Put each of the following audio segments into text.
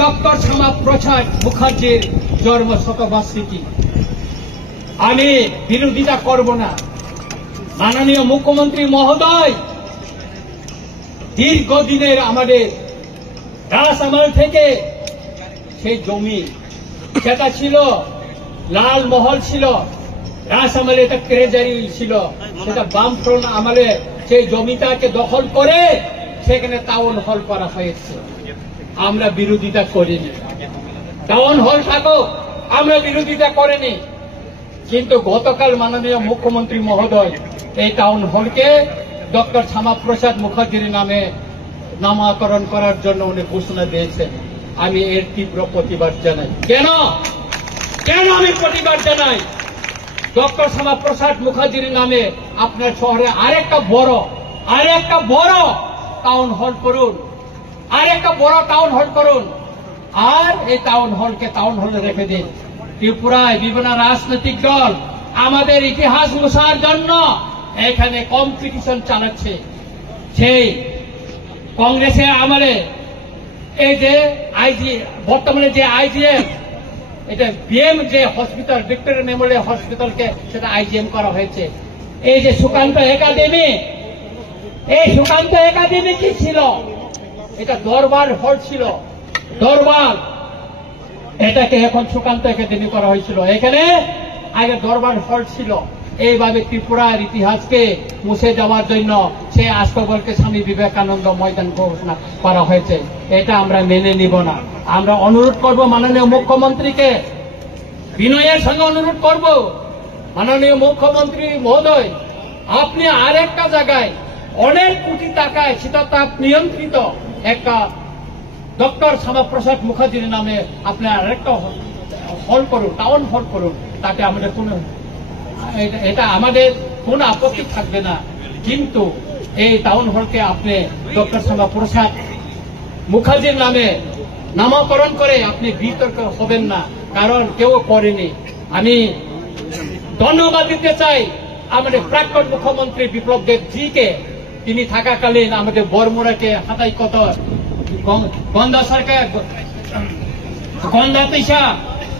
Doctor Shyamaprasad মুখার্জির জন্ম শতবার্ষিকী। আমি বিরোধিতা করব না। মাননীয় মুখ্যমন্ত্রী মহোদয় দীর্ঘদিনের আমাদের রাস আমল থেকে সেই জমি সেটা ছিল লাল মহল ছিল, রাস আমলে এটা ট্রেজারি ছিল, সেটা বামফ্রন্ট আমলে সেই জমিটাকে দখল করে সেখানে টাউন হল করা হয়েছে। আমরা বিরোধিতা করিনি, টাউন হল থাকো, আমরা বিরোধিতা করিনি। কিন্তু গতকাল মাননীয় মুখ্যমন্ত্রী মহোদয় এই টাউন হলকে ডক্টর শ্যামাপ্রসাদ মুখার্জির নামে নামকরণ করার জন্য উনি ঘোষণা দিয়েছেন। আমি এর তীব্র প্রতিবাদ জানাই। কেন আমি প্রতিবাদ জানাই? ডক্টর শ্যামাপ্রসাদ মুখার্জির নামে আপনার শহরে আরেকটা বড় টাউন হল করুন, আর এই টাউন হলকে টাউন হলে রেখে দিন। ত্রিপুরায় বিভিন্ন রাজনৈতিক দল আমাদের ইতিহাস মুছার জন্য এখানে কম্পিটিশন চালাচ্ছে। সেই কংগ্রেসের আমলে এই যে বর্তমানে যে আইজিএম, এটা বিএম যে হসপিটাল, ভিক্টোরিয়া মেমোরিয়াল হসপিটালকে সেটা আইজিএম করা হয়েছে। এই যে সুকান্ত একাডেমি কি ছিল? এটা দরবার হল ছিল, দরবার, এটাকে এখন সুকান্ত একাডেমি করা হয়েছিল। এখানে আগে দরবার হল ছিল। এইভাবে ত্রিপুরার ইতিহাসকে মুছে যাওয়ার জন্য সে আস্তবলকে স্বামী বিবেকানন্দ ময়দান ঘোষণা করা হয়েছে। এটা আমরা মেনে নিব না। আমরা অনুরোধ করব মাননীয় মুখ্যমন্ত্রীকে, বিনয়ের সঙ্গে অনুরোধ করব, মাননীয় মুখ্যমন্ত্রী মহোদয়, আপনি আরেকটা জায়গায় অনেক কোটি টাকায় শীতাতাপ নিয়ন্ত্রিত একটা ডক্টর শ্যামাপ্রসাদ মুখার্জির নামে আপনি আরেকটা হল করুন, টাউন হল করুন, তাতে আমাদের এটা আমাদের কোন আপত্তি থাকবে না। কিন্তু এই টাউন হলকে আপনি ডক্টর শ্যামাপ্রসাদ মুখার্জির নামে নামকরণ করে আপনি বিতর্ক হবেন না, কারণ কেউ করেনি। আমি ধন্যবাদ দিতে চাই আমাদের প্রাক্তন মুখ্যমন্ত্রী বিপ্লব দেবজিকে। তিনি থাকাকালীন আমাদের বরমুড়াকে হাতাইকত, গন্ধাতিসা,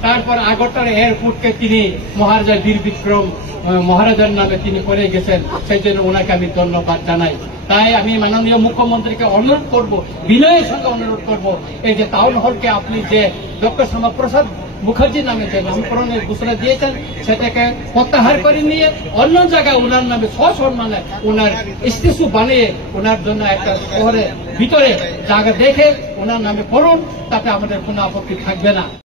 তারপর আগরতলা এয়ারপোর্টকে তিনি মহারাজা বীর বিক্রম মহারাজার নামে তিনি করে গেছেন। সেই জন্য ওনাকে আমি ধন্যবাদ জানাই। তাই আমি মাননীয় মুখ্যমন্ত্রীকে অনুরোধ করব, বিনয়ের সঙ্গে অনুরোধ করব, এই যে টাউন হলকে আপনি যে ডক্টর শ্যামাপ্রসাদ মুখার্জির নামে যে নামকরণের ঘোষণা দিয়েছেন সেটাকে প্রত্যাহার করে নিয়ে অন্য জায়গায় ওনার নামে সসম্মানে ওনার স্ট্যাচু বানিয়ে ওনার জন্য একটা শহরের ভিতরে জায়গা দেখে ওনার নামে করুন, তাতে আমাদের কোনো আপত্তি থাকবে না।